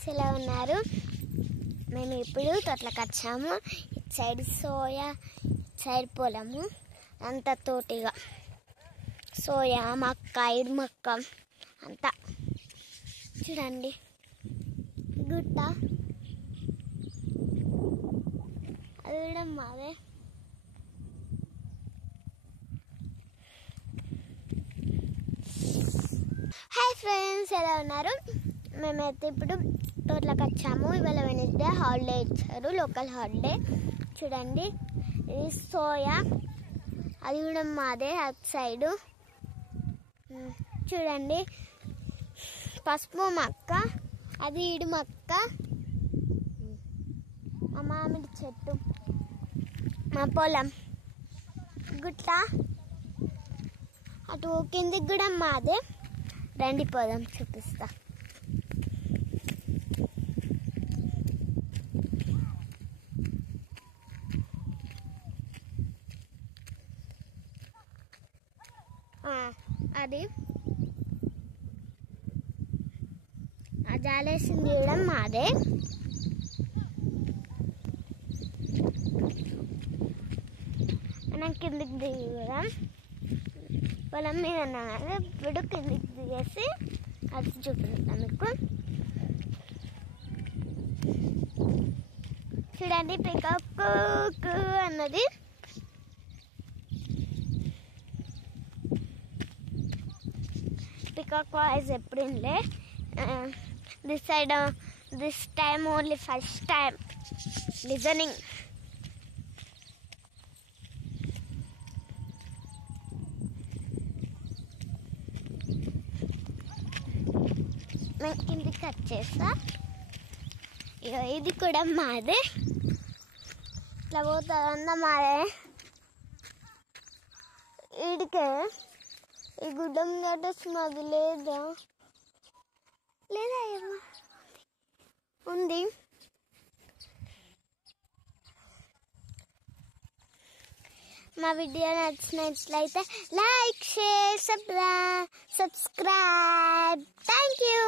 Friends, ఎలా ఉన్నారు? మేము ఇప్పుడు తోటలకు వచ్చాము. ఇటు సైడ్ సోయా, ఇటు సైడ్ పొలము అంతా తోటిగా సోయా, మక్క, ఇడు మక్క అంతా చూడండి. గుట్ట అది కూడా మాదే. హాయ్ ఫ్రెండ్స్, ఎలా ఉన్నారు? మేమైతే ఇప్పుడు తోటలకు వచ్చాము. ఇవాళ వెనస్డే హాలిడే ఇచ్చారు, లోకల్ హాలిడే. చూడండి, ఇది సోయా, అది కూడా మాదే. అటు సైడు చూడండి, పసుపు మక్క, అది ఇడు మక్క, మా మామిడి చెట్టు, మా పొలం గుట్ట, అటు కిందికి కూడా మాదే. రండి పోదాం, చూపిస్తా. అది ఆ జాలేసింది కూడా మాదే. మనం కిందికి దిగుదాం. పొలం మీద ఉన్నాను, ఇప్పుడు కిందికి దిగేసి అది చూపిస్తాను మీకు. చూడండి, పికప్ అన్నది. పికాక్ వాయిస్ ఎప్పుడు వినలే. This time only first time listening. నేను కిందికి వచ్చేస్తా. ఇది కూడా మాదే. ఇట్లా పోతుందన్న మాదే. వీడికే ఈ గుడ్డం గడ్డస్ మాది లేదా ఏమో ఉంది. మా వీడియో నచ్చినట్లయితే like, share, subscribe. Thank you.